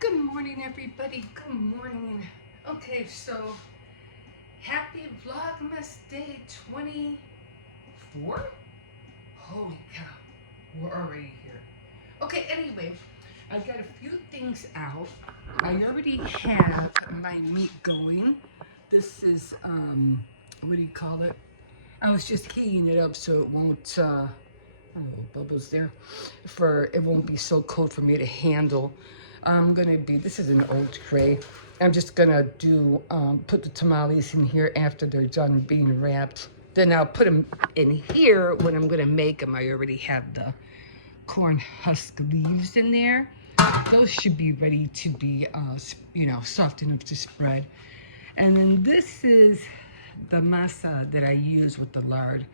Good morning, everybody. Good morning. Okay, so happy Vlogmas Day 24? Holy cow, we're already here. Okay, anyway, I got a few things out. I already have my meat going. This is, what do you call it? I was just heating it up so it won't, little bubbles there, for it won't be so cold for me to handle. This is an old tray. I'm just gonna put the tamales in here after they're done being wrapped. Then I'll put them in here when I'm gonna make them. I already have the corn husk leaves in there. Those should be ready to be, soft enough to spread. And then this is the masa that I use with the lard.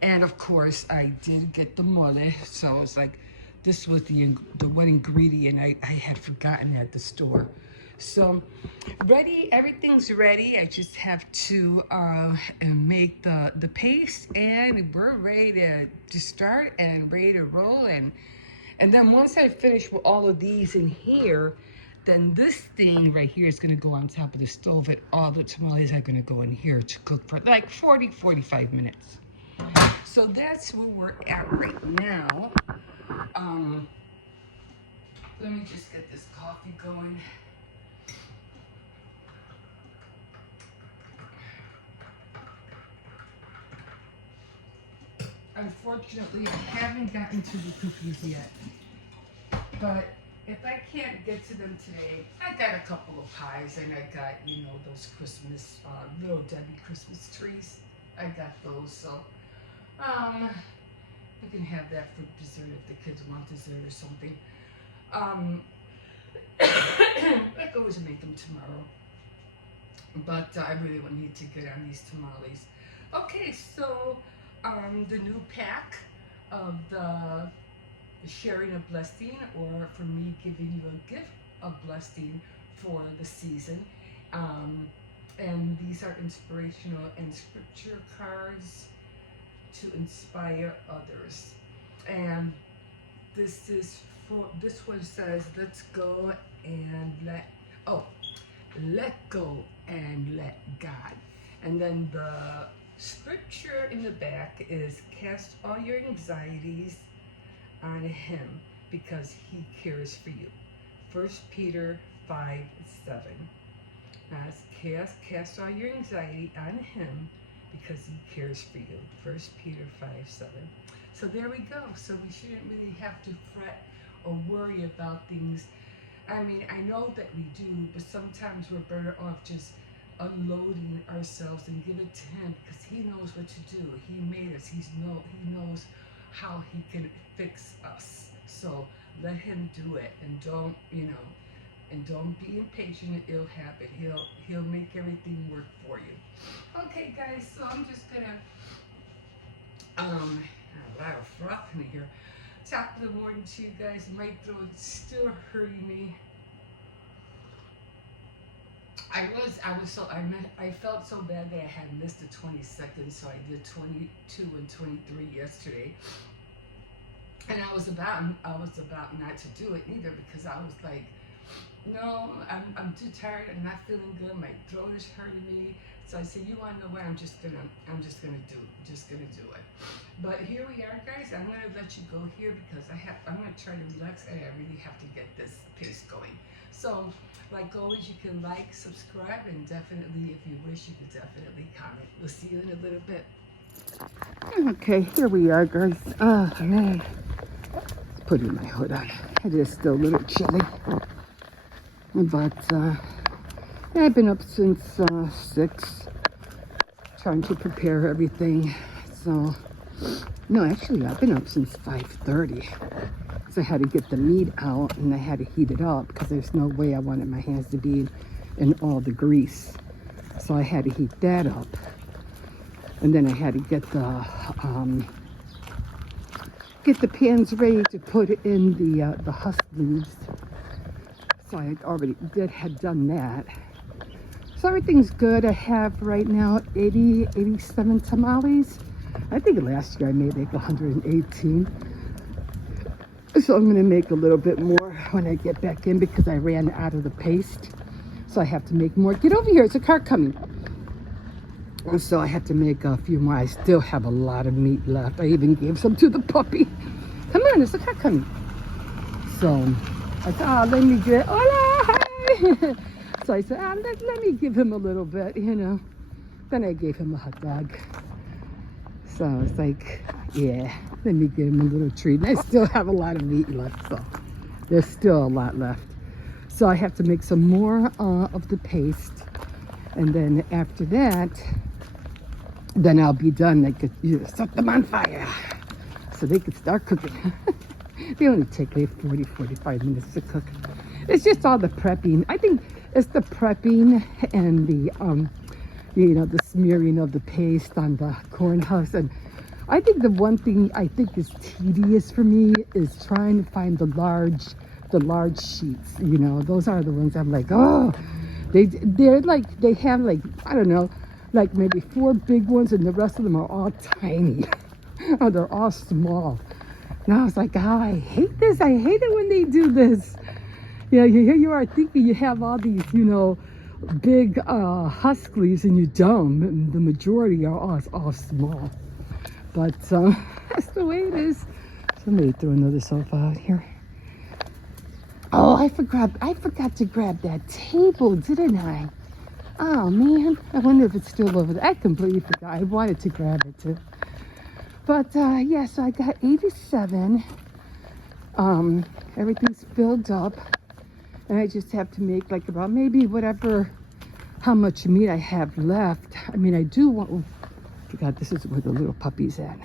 And of course, I did get the mole. So it's like, this was the one ingredient I had forgotten at the store. So ready, everything's ready. I just have to make the paste, and we're ready to start and ready to roll. And then once I finish with all of these in here, then this thing right here is gonna go on top of the stove, and all the tamales are gonna go in here to cook for like 45 minutes. So that's where we're at right now. Let me just get this coffee going. Unfortunately, I haven't gotten to the cookies yet. But if I can't get to them today, I got a couple of pies, and I got, those Christmas, little Debbie Christmas trees. I got those, so we can have that for dessert if the kids want dessert or something. I could always make them tomorrow, but I really would need to get on these tamales. Okay, so the new pack of the sharing a blessing, or for me giving you a gift of blessing for the season. And these are inspirational and scripture cards to inspire others. And this one says, let's go and let go and let God. And then the scripture in the back is, cast all your anxieties on him because he cares for you. 1 Peter 5:7. That's cast all your anxiety on him because he cares for you. 1 Peter 5:7. So there we go. So we shouldn't really have to fret or worry about things. I mean, I know that we do, but sometimes we're better off just unloading ourselves and give it to him, because he knows what to do. He made us. He knows how he can fix us. So let him do it, and don't be impatient and ill habit. He'll make everything work for you. Okay, guys, so I'm just gonna a lot of froth in here. Top of the morning to you guys. My throat's still hurting me. I felt so bad that I had missed the 22nd, so I did 22 and 23 yesterday. And I was about not to do it either, because I was like, no, I'm too tired. I'm not feeling good. My throat is hurting me. So I said, you want to know what? I'm just gonna do it. But here we are, guys. I'm gonna let you go here because I'm gonna try to relax, and I really have to get this pace going. So, like always, you can like, subscribe, and definitely, if you wish, you can definitely comment. We'll see you in a little bit. Okay, here we are, guys. Oh man, let's put my hood on. It is still a little chilly, but yeah, I've been up since 6, trying to prepare everything. So, no, actually, I've been up since 5:30. So I had to get the meat out, and I had to heat it up because there's no way I wanted my hands to be in all the grease. So I had to heat that up, and then I had to get the pans ready to put in the husk leaves. So I had done that. So everything's good. I have right now 87 tamales. I think last year I made like 118. So I'm gonna make a little bit more. when I get back in because I ran out of the paste. So I have to make more. Get over here, it's a car coming. And so I have to make a few more. I still have a lot of meat left. I even gave some to the puppy. Come on, there's a car coming. So I thought, oh, let me get, hola, hi. So I said, oh, let me give him a little bit, you know. Then I gave him a hot dog. So I was like, yeah, let me give him a little treat. And I still have a lot of meat left, so there's still a lot left. So I have to make some more of the paste. And then after that, then I'll be done. I could set them on fire so they could start cooking. They only take like 40-45 minutes to cook. It's just all the prepping. I think it's the prepping and the the smearing of the paste on the corn husks. And I think the one thing I think is tedious for me is trying to find the large sheets. You know, those are the ones I'm like, oh, they're like, they have like, I don't know, like maybe 4 big ones and the rest of them are all tiny. Oh, they're all small. And I was like, oh, I hate this. I hate it when they do this. Yeah, here you are thinking you have all these, you know, big husklies, and you don't. And the majority are all small. But that's the way it is. Somebody threw another sofa out here. Oh, I forgot to grab that table, didn't I? Oh man, I wonder if it's still over there. I completely forgot. I wanted to grab it too. But yeah, so I got 87. Everything's filled up. And I just have to make like about maybe whatever, how much meat I have left. I mean, I do want, oh, I forgot this is where the little puppy's at.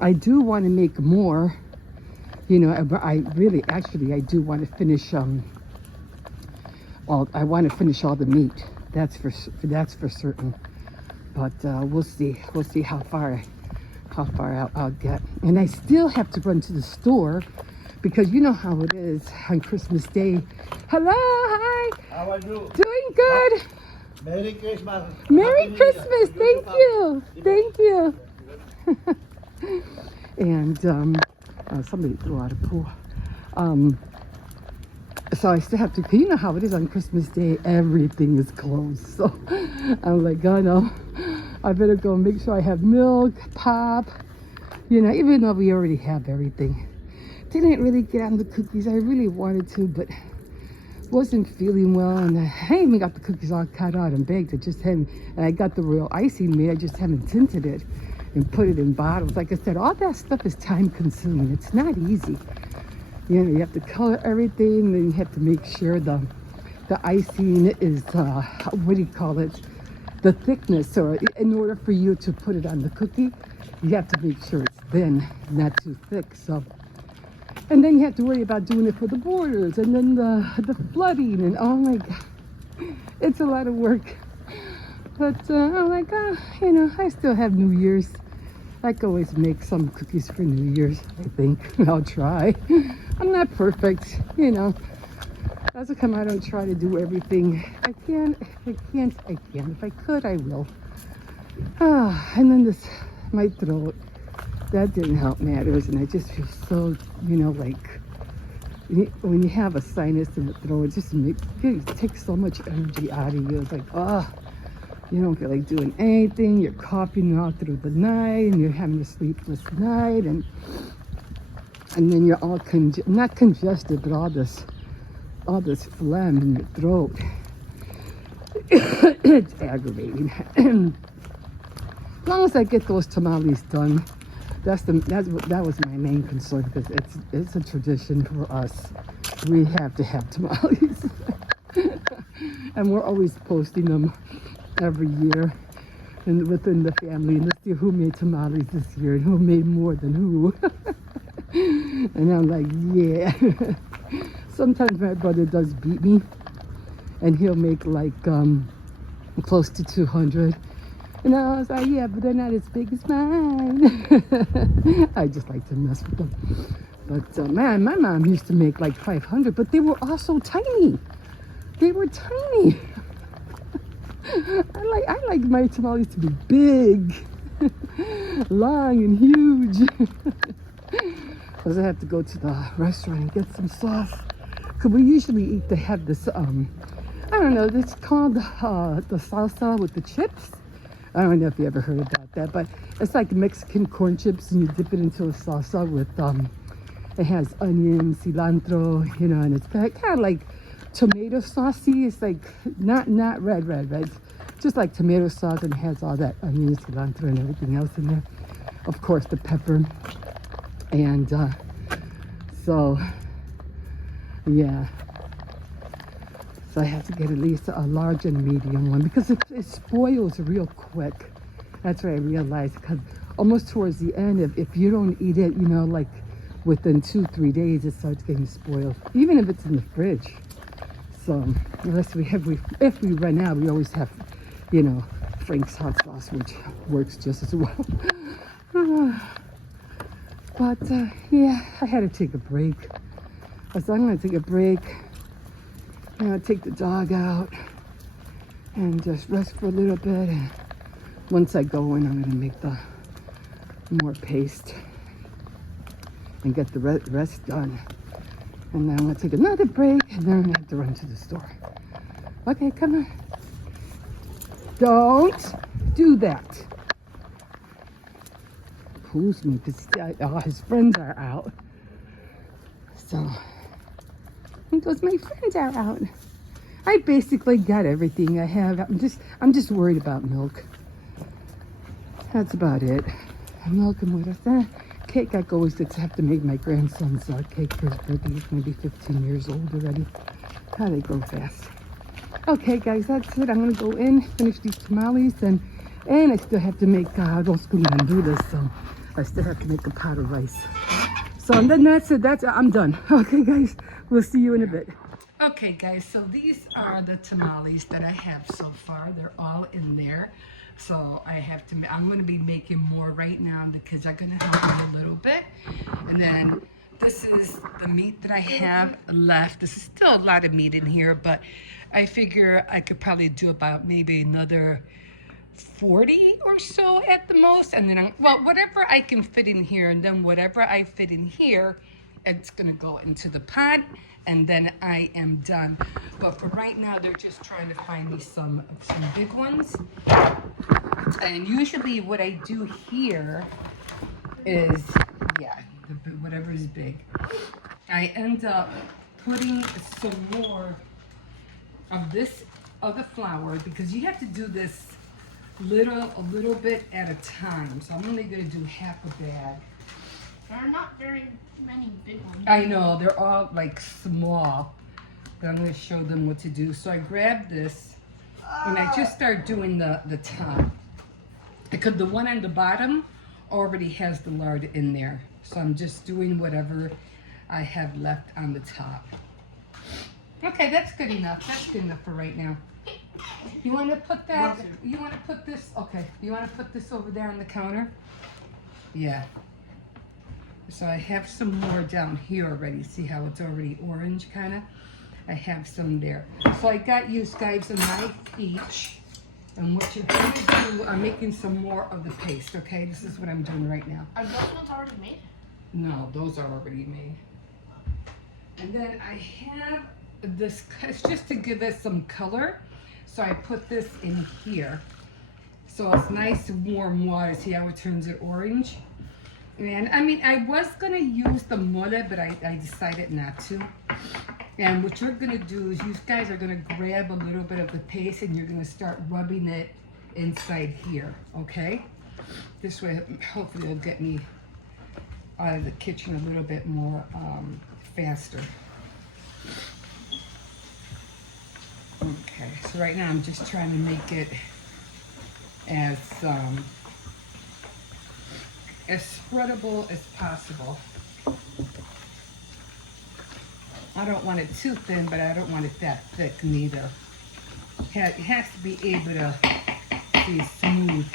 I do want to make more. You know, I really, actually, I do want to finish, I want to finish all the meat. That's for certain. But we'll see how far I'll get. And I still have to run to the store because you know how it is on Christmas Day. Hello, hi. How are you? Doing good. Merry Christmas. Merry Christmas. Thank you. Thank you. And somebody threw out a pool. So I still have to, you know how it is on Christmas Day, everything is closed. So I'm like, oh no, I better go make sure I have milk, pop, you know, even though we already have everything. Didn't really get on the cookies. I really wanted to, but wasn't feeling well. And I even got the cookies all cut out and baked. And I got the real icing made. I just haven't tinted it and put it in bottles. Like I said, all that stuff is time consuming. It's not easy. You know, you have to color everything, then you have to make sure the icing is, what do you call it? The thickness, or in order for you to put it on the cookie, you have to make sure it's thin, not too thick. So, and then you have to worry about doing it for the borders, and then the flooding, and oh my God, it's a lot of work. But I'm like, you know, I still have New Year's. I can always make some cookies for New Year's, I think. I'll try. I'm not perfect, you know. That's come I don't try to do everything. I can. If I could, I will. And then this, my throat, that didn't help matters. And I just feel so, you know, like, when you have a sinus in the throat, it takes so much energy out of you. It's like, you don't feel like doing anything. You're coughing all through the night, and you're having a sleepless night, and then you're all not congested, but all this phlegm in your throat. It's aggravating. As long as I get those tamales done, that was my main concern, because it's a tradition for us. We have to have tamales, and we're always posting them every year and within the family, and let's see who made tamales this year and who made more than who. And I'm like, yeah. Sometimes my brother does beat me, and he'll make like close to 200, and I was like, yeah, but they're not as big as mine. I just like to mess with them. But man, my mom used to make like 500, but they were also tiny. They were tiny. I like my tamales to be big, long and huge. Because I have to go to the restaurant and get some sauce. Cause we usually eat, they have this, I don't know, it's called the salsa with the chips. I don't know if you ever heard about that, but it's like Mexican corn chips and you dip it into a salsa with, it has onion, cilantro, you know, and it's kind of like tomato saucy. It's like not red, just like tomato sauce, and it has all that onion, cilantro, and everything else in there. Of course, the pepper. And so, yeah. So I have to get at least a large and medium one because it spoils real quick. That's what I realized, because almost towards the end, if you don't eat it, you know, like within 2-3 days, it starts getting spoiled, even if it's in the fridge. So unless if we run out, we always have, you know, Frank's hot sauce, which works just as well. But yeah, I had to take a break. So I'm gonna take a break. I'm gonna take the dog out and just rest for a little bit. And once I go in, I'm gonna make the more paste and get the rest done. And then I'm gonna take another break, and then I'm gonna have to run to the store. Okay, come on. Don't do that. Pulls me because all his friends are out. So he goes, my friends are out. I basically got everything I have. I'm just worried about milk. That's about it. Milk and what else? Cake, I always have to make my grandson's cake for his birthday. He's going to be 15 years old already. How they grow fast. Okay, guys, that's it. I'm going to go in, finish these tamales, and I still have to make arroz con gandules, so I still have to make a pot of rice. So and then that's it. I'm done. Okay, guys, we'll see you in a bit. Okay, guys, so these are the tamales that I have so far. They're all in there. So I'm going to be making more right now. The kids are going to help me a little bit. And then this is the meat that I have left. This is still a lot of meat in here, but I figure I could probably do about maybe another 40 or so at the most. And then, whatever I can fit in here, and then whatever I fit in here, it's going to go into the pot, and then I am done. But for right now, they're just trying to find me some big ones. And usually what I do here is, whatever is big. I end up putting some more of this other flour, because you have to do this a little bit at a time. So I'm only going to do half a bag. There are not very many big ones. I know, they're all like small, but I'm going to show them what to do. So I grab this and I just start doing the top, because the one on the bottom already has the lard in there. So I'm just doing whatever I have left on the top. Okay, that's good enough. That's good enough for right now. You want to put that, you want to put this, okay, you want to put this over there on the counter? Yeah. So I have some more down here already. See how it's already orange, kind of? I have some there. So I got you guys a knife each. And what you're going to do, I'm making some more of the paste, okay? This is what I'm doing right now. Are those ones already made? No, those are already made. And then I have this, it's just to give it some color. So I put this in here. So it's nice warm water. See how it turns it orange? And I mean, I was gonna use the mole, but I decided not to. And what you're gonna do is you guys are gonna grab a little bit of the paste and you're gonna start rubbing it inside here, okay? This way, hopefully it'll get me out of the kitchen a little bit more faster. Okay, so right now I'm just trying to make it as spreadable as possible. I don't want it too thin, but I don't want it that thick neither. It has to be able to be smooth.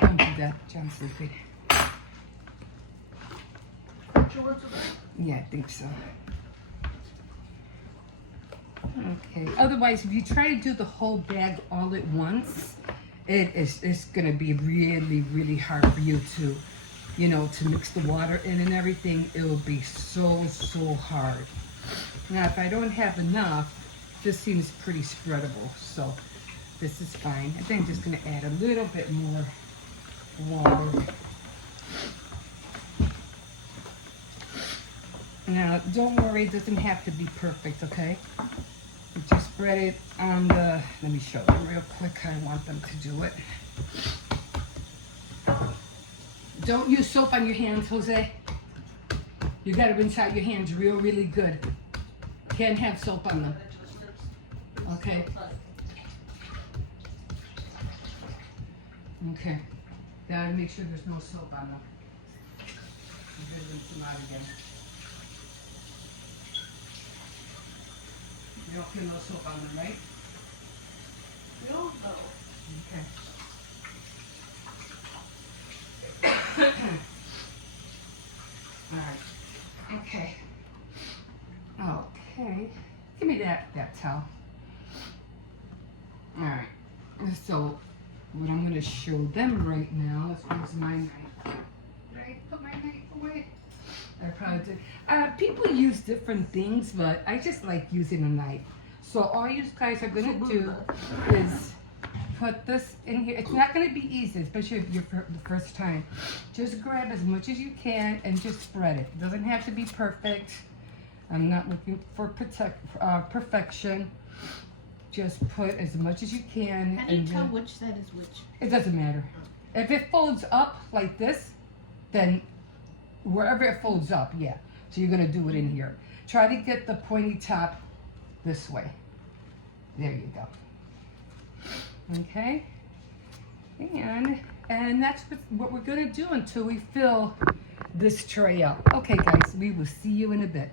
Don't do that, John Sleepy. Yeah, I think so. Okay. Otherwise, if you try to do the whole bag all at once, it's going to be really, really hard for you to you know, to mix the water in and everything, it will be so hard. Now, if I don't have enough, this seems pretty spreadable, so this is fine. I think I'm just going to add a little bit more water. Now, don't worry, it doesn't have to be perfect, okay? You just spread it on the, let me show them real quick. I want them to do it. Don't use soap on your hands, Jose. You gotta rinse out your hands really good. Can't have soap on them. Okay. Okay. Gotta make sure there's no soap on them. You gotta rinse them out again. You don't feel no soap on them, right? No, no. Okay. Alright. Okay. Okay. Give me that towel. Alright. So what I'm gonna show them right now is where's my knife. Did I put my knife away? I probably did. People use different things, but I just like using a knife. So all you guys are gonna do is put this in here. It's not going to be easy, especially if you're the first time. Just grab as much as you can and just spread it. It doesn't have to be perfect. I'm not looking for perfection. Just put as much as you can. How do you and tell which side is which? it doesn't matter. If it folds up like this, then wherever it folds up, yeah. So you're going to do it in here. Try to get the pointy top this way. There you go. Okay, and that's what we're gonna do until we fill this tray up. Okay, guys, we will see you in a bit.